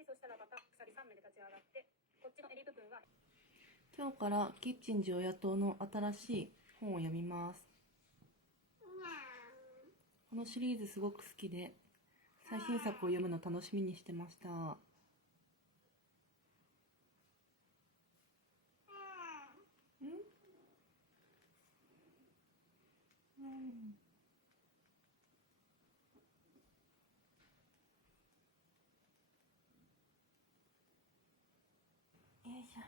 で、そしたらまた鎖3目で立ち上がって、こっちの襟部分は。今日からキッチン寺親党の新しい本を読みます。このシリーズすごく好きで、最新作を読むの楽しみにしてました。よいしょ。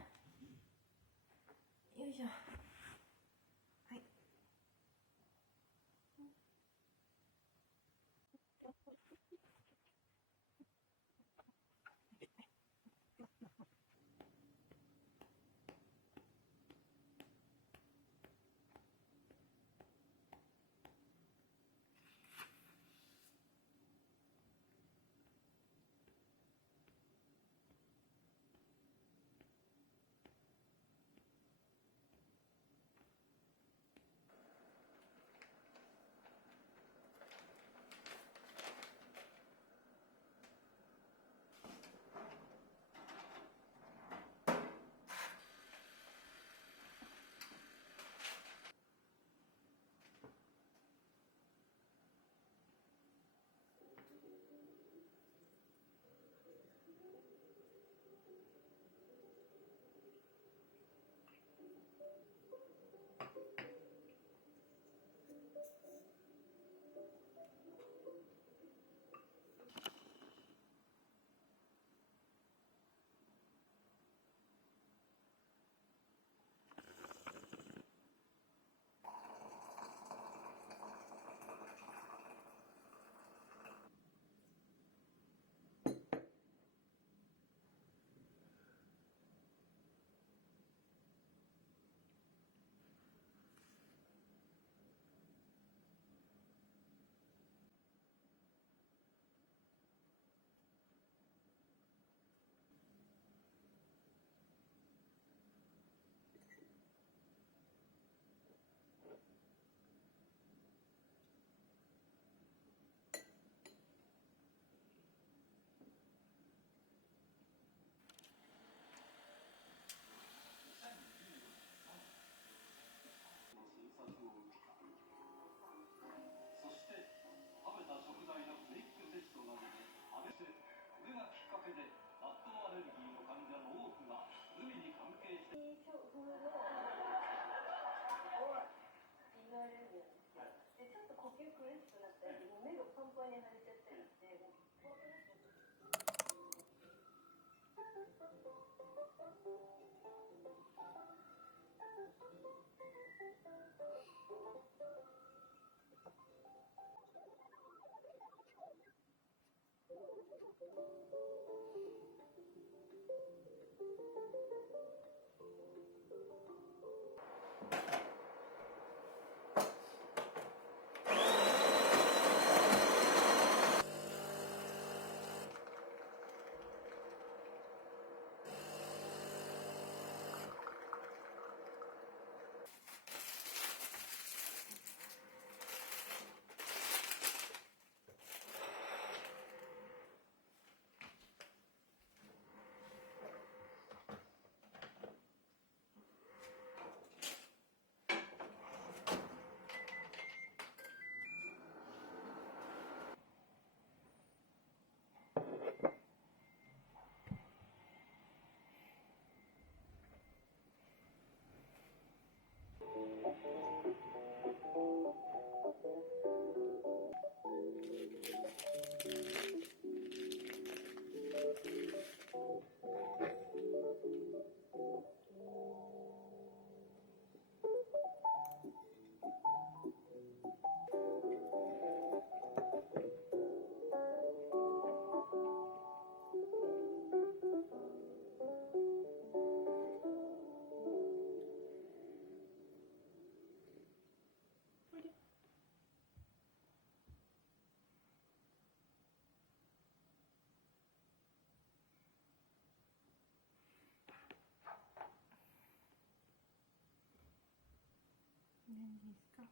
よいしょ。はい。そして食べた食材のクリックテストなどで試して、これがきっかけで納豆アレルギーの患者の多くが海に関係して言われるんですよ。でちょっと呼吸苦しくなったり、目がパンパンに腫れちゃったりして、もう怖くなっちゃった。何ですか？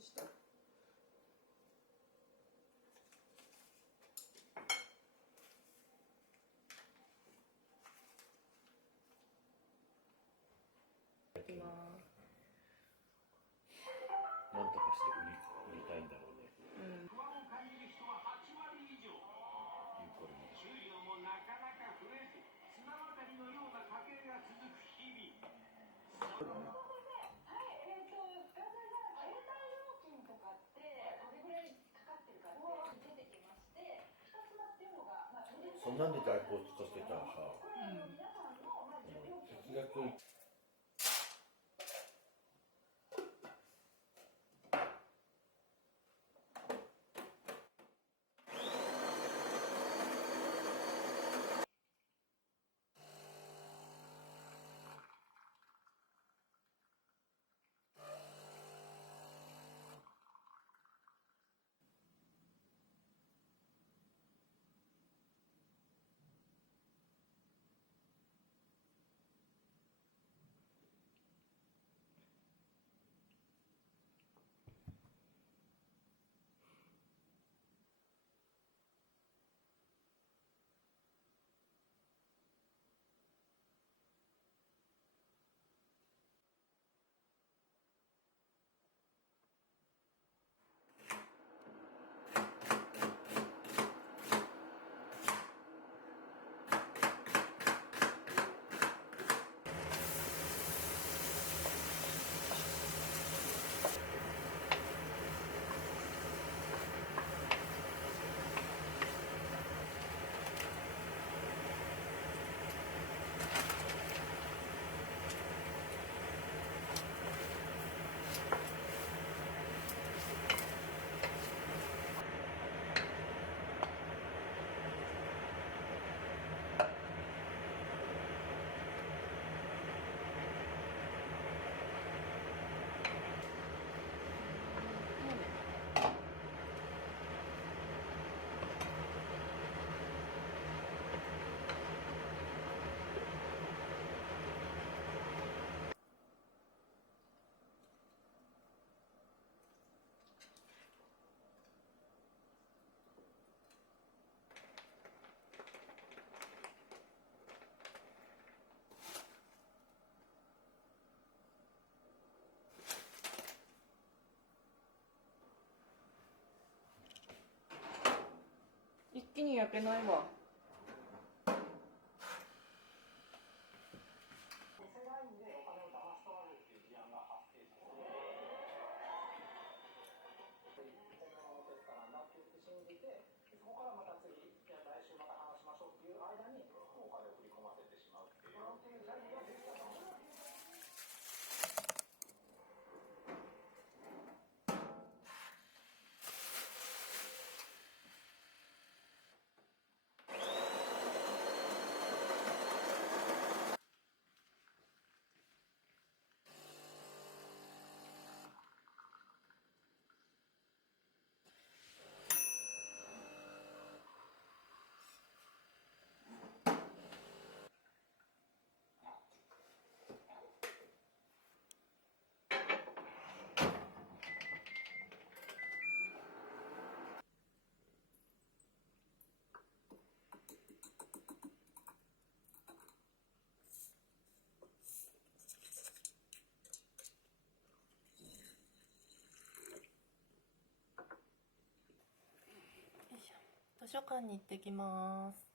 にした。いきます。なんとかして売りたいんだろうね。不安を感じる人は8割以上。これも給料もなかなか増えず、綱渡りのような家計が続く日々。そんなんで在庫を使ってたらさ、節約一気に焼けないわ。図書館に行ってきます。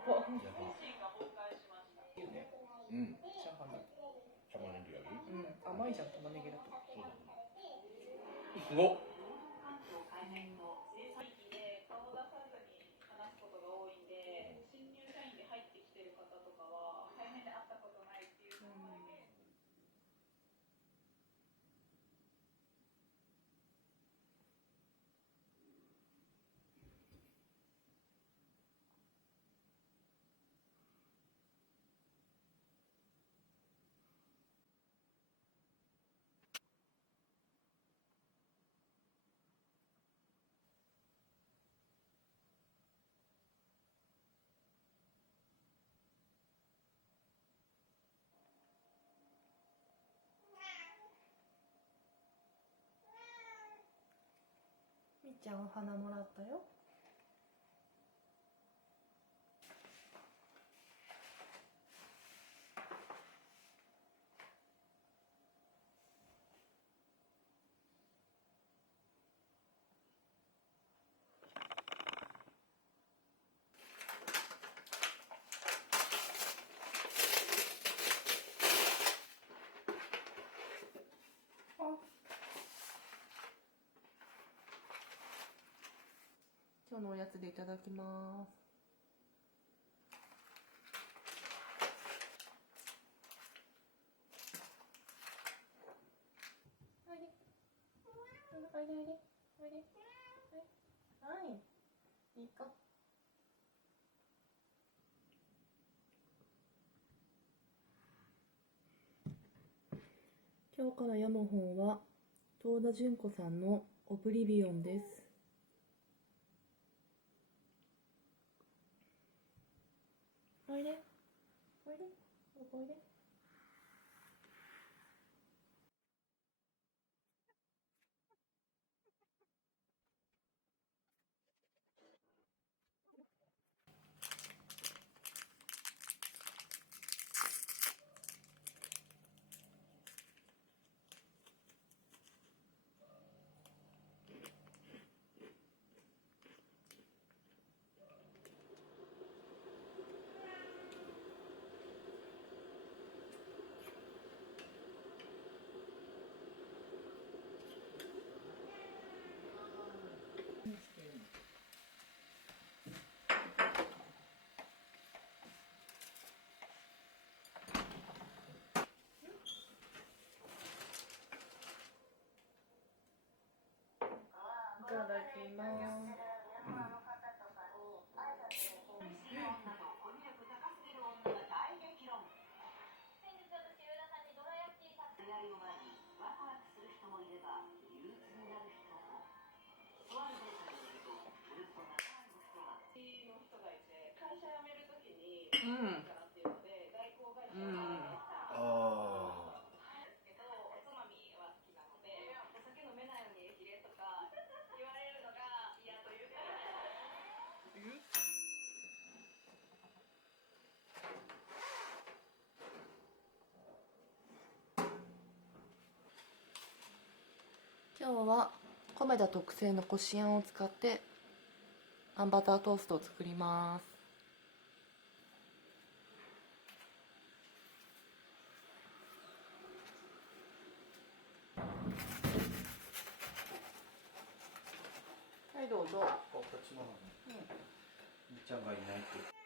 こやば。いいね。うん。チャーハンだ。玉ねぎより。うん、甘いじゃん玉ねぎだと。そうだね。すごっ。みっちゃんお花もらったよ。今日のおやつでいただきます。おいで。おいでおいで。おいで。はい。いいか。今日から読む本は遠田純子さんのオブリビオンです。おいで。おいで。おいで。いただきます。うん。うん。ああ。今日は米田特製のこしあんを使ってあんバタートーストを作ります。はい、どうぞ。こっちの方に。みっちゃんがいないって。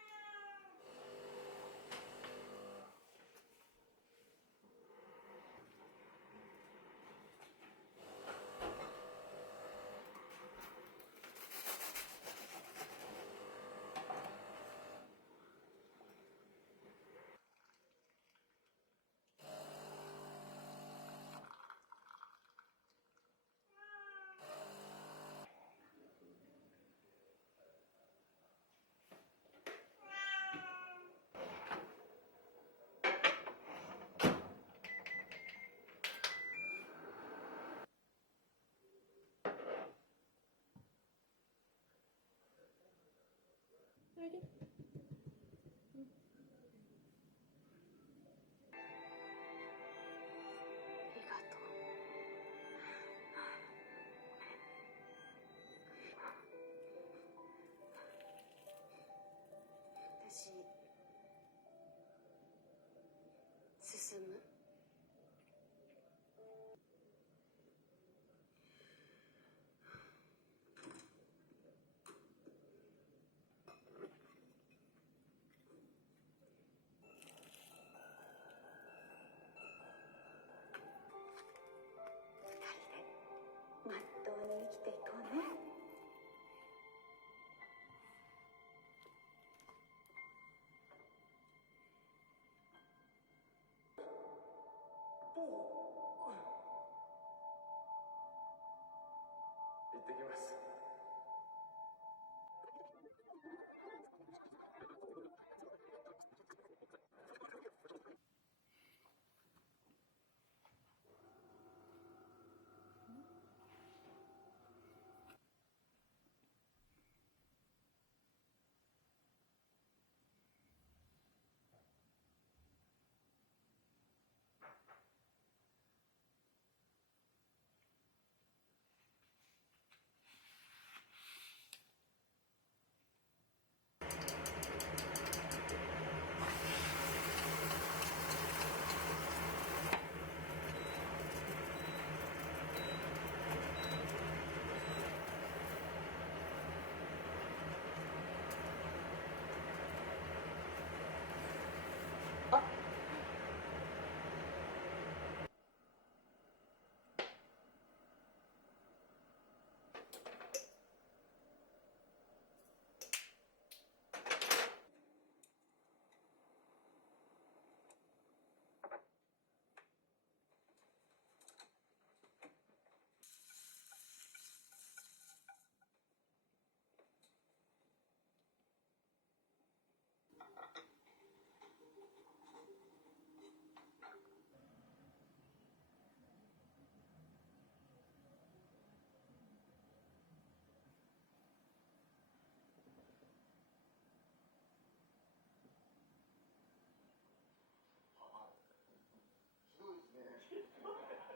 おいで。私行ってきます。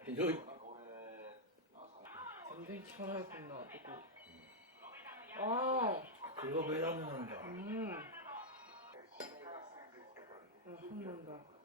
ひどい。全然効かないこんなとこ。ああ。これがベランダなんだ。うん。あ、そうなんだ。